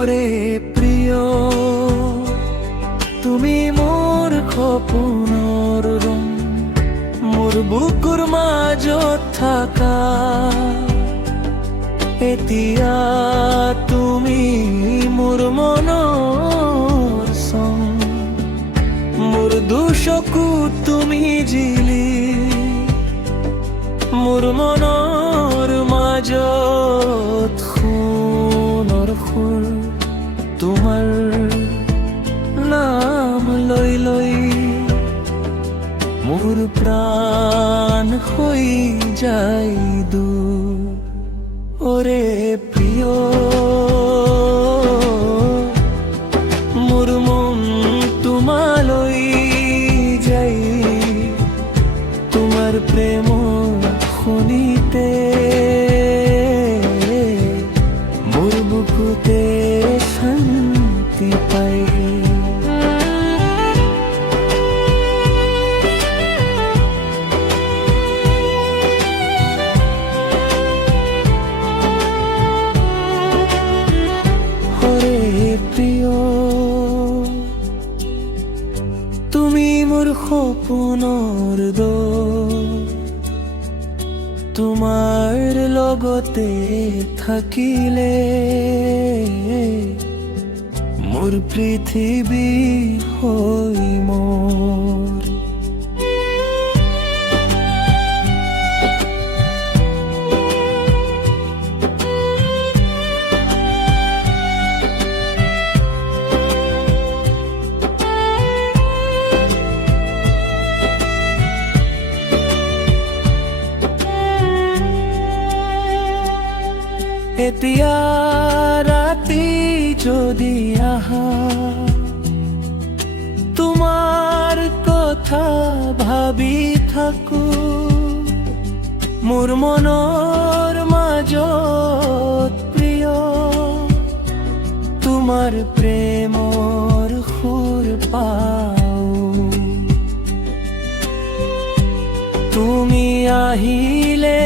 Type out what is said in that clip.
ওরে প্রিয়, তুমি মোৰ সপোনৰ ৰং, মোৰ বুকুৰ মাজত থাকা। এতিয়া তুমি মোৰ মনৰ সং, মোৰ দুচকুত তুমি জিলি, মোৰ মনৰ মাজত সোণৰ সুৰ। তোমাৰ নাম লৈ লৈ মোৰ প্ৰাণ হৈ যায় দূৰ। ওরে প্রিয়, মোৰ মন তোমালৈ যাই, তোমাৰ প্ৰেম শুনিতে মোৰ বুকুতে শান্তি পায়। প্রিয়, তুমি মোৰ সপোনৰ দোল, তোমাৰ লগতে থাকিলে মোৰ পৃথিৱী হৈ মোৰ। এতিয়া ৰাতি যদি আহা, তোমাৰ কথা ভাবি থাকো, মোৰ মনৰ মাজত প্ৰিয় তোমাৰ প্ৰেমৰ সুৰ পাওঁ। তুমি আহিলে